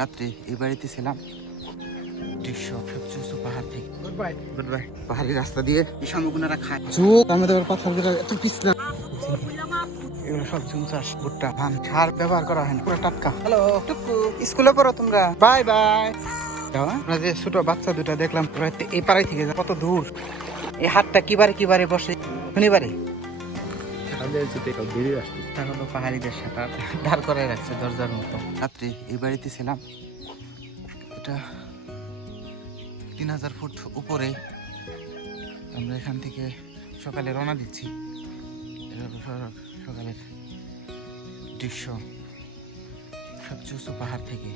রাত্রে এই বাড়িতে ছিলাম। দৃশ্য সবচেয়ে পাহাড় থেকে। রাস্তা দিয়ে খায়। চোখ আমাদের পাথরগুলো এত পিছলা এগুলো সব ঝুম চাষ ভুট্টা ধান সার ব্যবহার করা হয় না পুরো টাটকা। হ্যালো টুকু স্কুলে পড়ো তোমরা। Bye bye. আমরা যে ছোট বাচ্চা দুটা দেখলাম এই পাড়াই থেকে। কত দূর। এই হাটটা কিবারে কিবারে বসে শনিবারে। পাহাড়িদের সাঁতার দাঁড় করে রাখছে দরজার মতো। রাত্রি এই বাড়িতে ছিলাম। এটা তিন হাজার ফুট উপরে। আমরা এখান থেকে সকালে রওনা দিচ্ছি। সকালের দৃশ্য। সবচেয়ে উঁচু পাহাড় থেকে।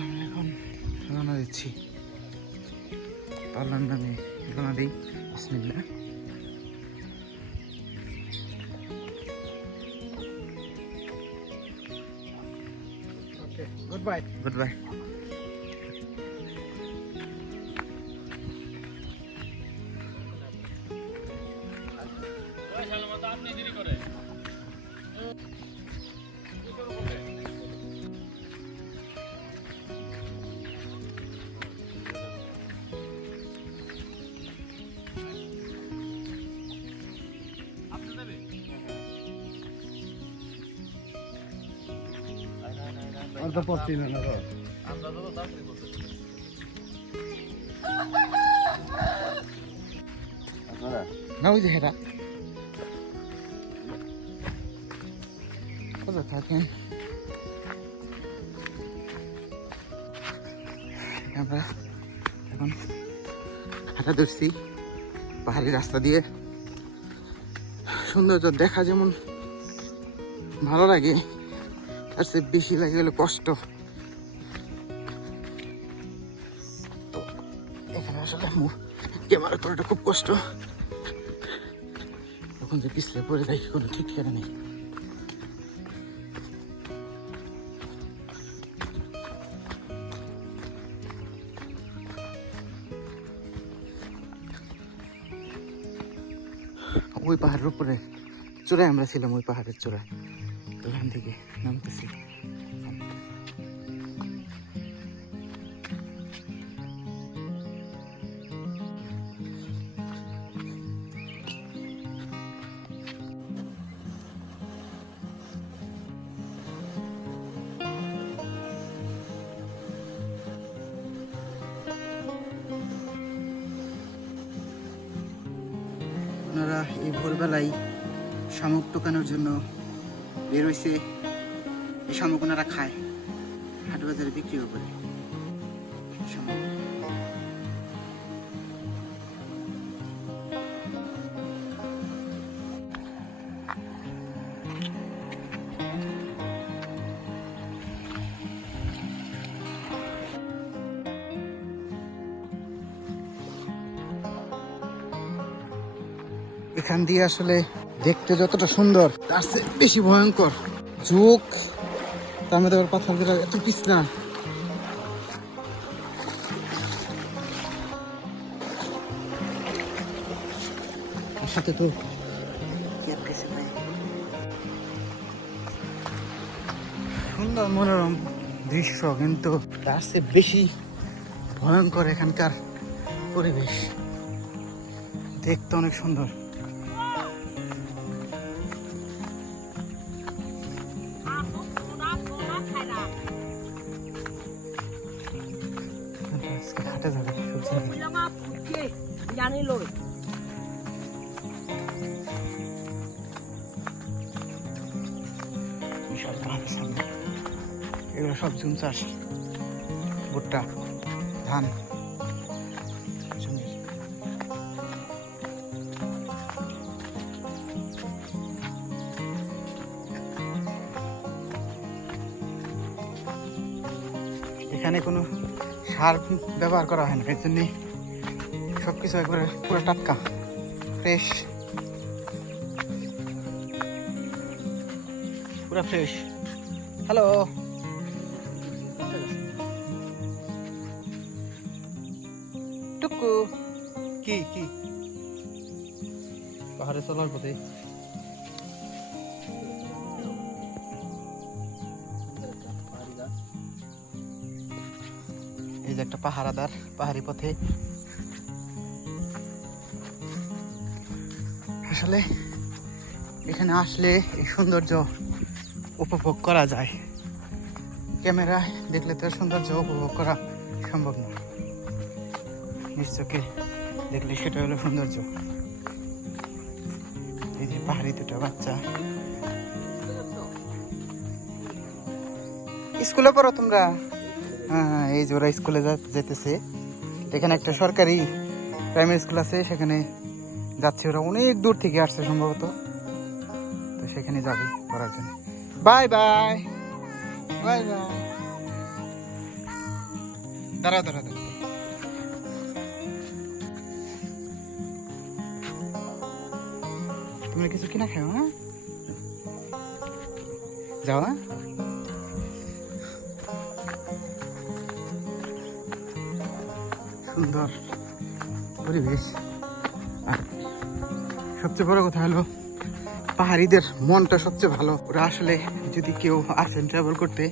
আমরা এখন রওনা দিচ্ছি। দিই বিসমিল্লাহ okay good bye good bye তো না না না। ওই যে হেরা কোথায় আমরা এখন হাঁটা ধরছি, পাহাড়ি রাস্তা দিয়ে। সৌন্দর্য দেখা যেমন ভালো লাগে। তার চেয়ে বেশি লাগে হলো কষ্ট। এখানে আসলে ক্যামেরা করাটা খুব কষ্ট। এখন যে পিছলে পড়ে যাই কোনো ঠিক ঠিকানা নেই। ওই পাহাড়ের উপরে চূড়ায় আমরা ছিলাম, ওই পাহাড়ের চূড়ায়। ওখান থেকে নামতেছি। ওনারা এই ভোরবেলায় শামুক টোকানোর জন্য বের হয়েছে এই শামুক ওনারা খায়, হাট বাজারে বিক্রিও করে এখান দিয়ে আসলে দেখতে যতটা সুন্দর তার চেয়ে বেশি ভয়ঙ্কর। চোখ, তার মধ্যে আবার পাথরগুলো এত পিছনা সাথে তো সুন্দর মনোরম দৃশ্য, কিন্তু তার চেয়ে বেশি ভয়ঙ্কর এখানকার পরিবেশ। দেখতে অনেক সুন্দর। আজকে হাটে সবজি। জানি লই। এগুলো সব জুম চাষ। ভুট্টা ধান। এখানে কোনো সার ব্যবহার করা হয় না এর জন্যে সব কিছু একবারে পুরো টাটকা ফ্রেশ পুরো ফ্রেশ হ্যালো টুকু। কি কি? পাহাড়ে চলার পথে। একটা পাহারাদার পাহাড়ি পথে। আসলে এখানে আসলে এই সৌন্দর্য উপভোগ করা যায়। ক্যামেরায় দেখলে তো সৌন্দর্য উপভোগ করা সম্ভব না। চোখে দেখলে সেটা হলো সৌন্দর্য। এই যে পাহাড়ি দুটো বাচ্চা। স্কুলে পড়ো তোমরা। হ্যাঁ এই যে ওরা স্কুলে যেতেছে। এখানে একটা সরকারি প্রাইমারি স্কুল আছে, সেখানে যাচ্ছে ওরা। অনেক দূর থেকে আসছে সম্ভবত। তো সেখানে যাবে পড়ার জন্য। বাই বাই বাই বাই দাঁড়াও দাঁড়াও দাঁড়াও। তুমি কিছু কিনা খাও হ্যাঁ? যাও হ্যাঁ? সুন্দর পরিবেশ। আর সবচেয়ে বড় কথা হলো, পাহাড়িদের মনটা সবচেয়ে ভালো। ওরা আসলে যদি কেউ আসেন ট্রাভেল করতে,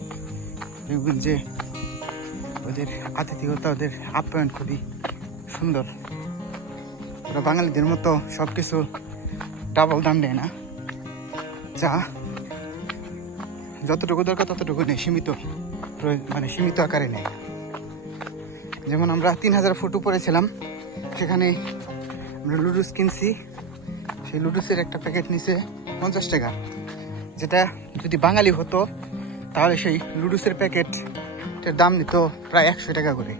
দেখবেন যে ওদের আতিথেয়তা, ওদের আপ্যায়ন খুবই সুন্দর। ওরা বাঙালিদের মতো সব কিছু ডাবল দাম দেয় না। যা যতটুকু দরকার ততটুকু নেই সীমিত মানে সীমিত আকারে নেই যেমন আমরা তিন হাজার ফুট উপরে ছিলাম, সেখানে আমরা লুডুস কিনছি। সেই লুডুসের একটা প্যাকেট নিচে পঞ্চাশ টাকা। যেটা যদি বাঙালি হতো, তাহলে সেই লুডুসের প্যাকেটের দাম নিত প্রায় একশো টাকা করে।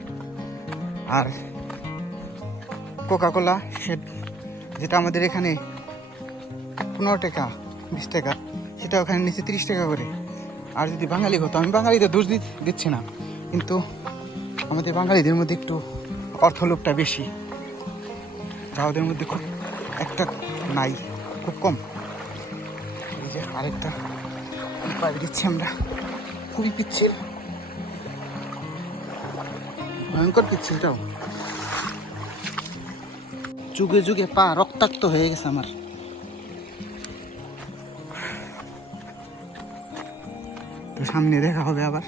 আর কোকা কোলা সে যেটা আমাদের এখানে পনেরো টাকা, বিশ টাকা, সেটা ওখানে নিচে তিরিশ টাকা করে। আর যদি বাঙালি হতো, আমি বাঙালিদের দোষ দিচ্ছি না। কিন্তু আমাদের বাঙালিদের মধ্যে একটু অর্থলোভটা বেশি। যা ওদের মধ্যে খুব একটা নাই, খুব কম। এই যে আরেকটা পাড়ি দিচ্ছি আমরা। খুবই পিচ্ছিল। ভয়ঙ্কর পিচ্ছিলটাও। যুগে যুগে পা রক্তাক্ত হয়ে গেছে আমার। তো সামনে দেখা হবে আবার।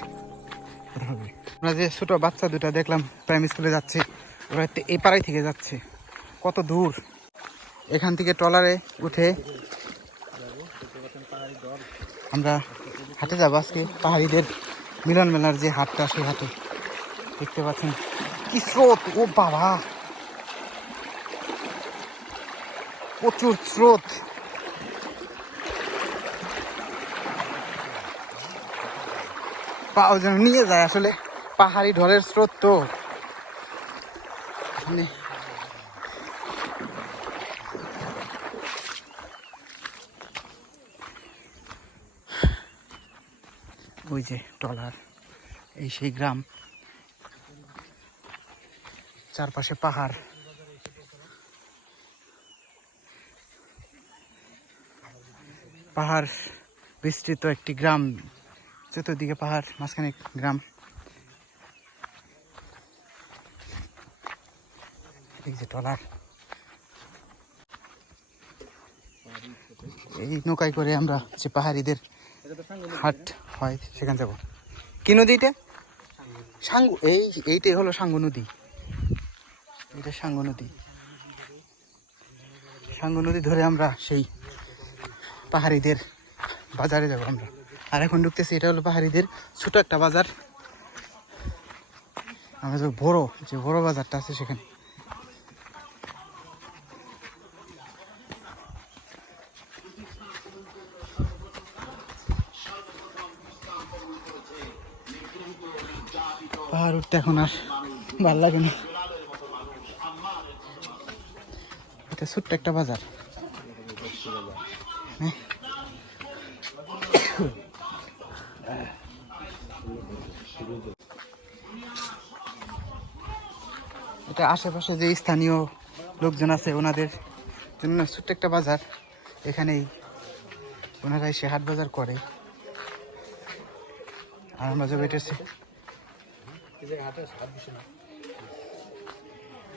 হবে। আমরা যে ছোট বাচ্চা দুটা দেখলাম, প্রাইমারি স্কুলে যাচ্ছে। ওরা এই পাড়াই থেকে যাচ্ছে। কত দূর। এখান থেকে ট্রলারে উঠে আমরা হাটে যাব আজকে। পাহাড়িদের মিলন মেলার যে হাটটা, সেই হাটে। দেখতে পাচ্ছেন কি স্রোত। ও বাবা। প্রচুর স্রোত। পাও যেন নিয়ে যায় আসলে। পাহাড়ি ঢলের স্রোত তো। ওই যে ট্রলার এই সেই গ্রাম। চারপাশে পাহাড়। পাহাড় বিস্তৃত একটি গ্রাম, চতুর্দিকে পাহাড়, মাঝখানে গ্রাম। এই নৌকায় করে আমরা যে পাহাড়িদের হাট হয়, সেখানে যাব। কি নদী সাঙ্গু, এই এইটাই হলো সাঙ্গু নদী। এটা সাঙ্গু নদী। সাঙ্গু নদী ধরে আমরা সেই পাহাড়িদের বাজারে যাব আমরা। আর এখন ঢুকতেছি, এটা হলো পাহাড়িদের ছোট একটা বাজার। আমরা যে বড় যে বড় বাজারটা আছে সেখানে। পাহাড় উঠতে এখন আর ভালো লাগে না। এটা ছোট্ট একটা বাজার। হ্যাঁ। এটা আশেপাশে যে স্থানীয় লোকজন আছে, ওনাদের জন্য ছোট্ট একটা বাজার। এখানেই ওনারা এসে হাট বাজার করে। আর আমরা যাব এটা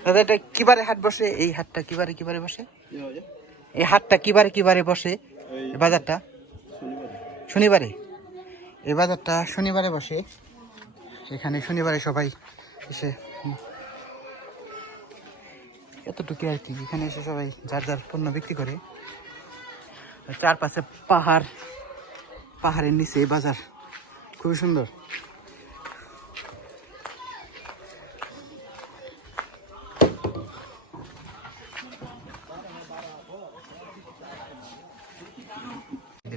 দাদা এটা কিবারে হাট বসে? এই হাটটা কিবারে কিবারে বসে? এই হাটটা কিবারে কিবারে বসে? বাজারটা? শনিবারে। এই বাজারটা শনিবারে বসে। এখানে শনিবারে সবাই এসে এতটুকু আর কি। এখানে এসে সবাই যার যার পণ্য বিক্রি করে। চারপাশে পাহাড় পাহাড়ের নিচে এই বাজার। খুবই সুন্দর।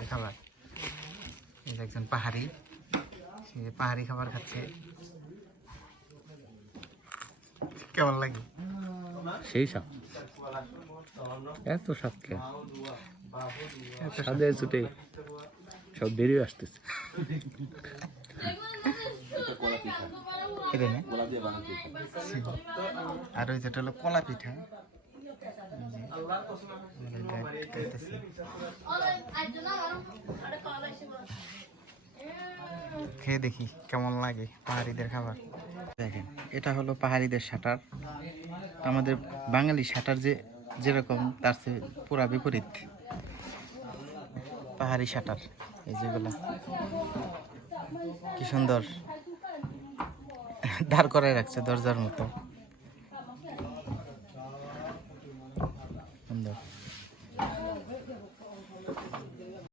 খাবার। এই যে একজন পাহাড়ি সে পাহাড়ি খাবার খাচ্ছে। কেমন লাগে? সেই সাপ এত সাপ এত সাদে ছুটে সব বেরিয়ে আসতেছে। আর ওই যেটা হলো কলা পিঠা। খেয়ে দেখি কেমন লাগে পাহাড়িদের খাবার। দেখেন, এটা হলো পাহাড়িদের শাটার। আমাদের বাঙালি শাটার যে যেরকম, তার চেয়ে পুরা বিপরীত। পাহাড়ি শাটার, এই যেগুলো কি সুন্দর। দাঁড় করায় রাখছে দরজার মতো। সুন্দর।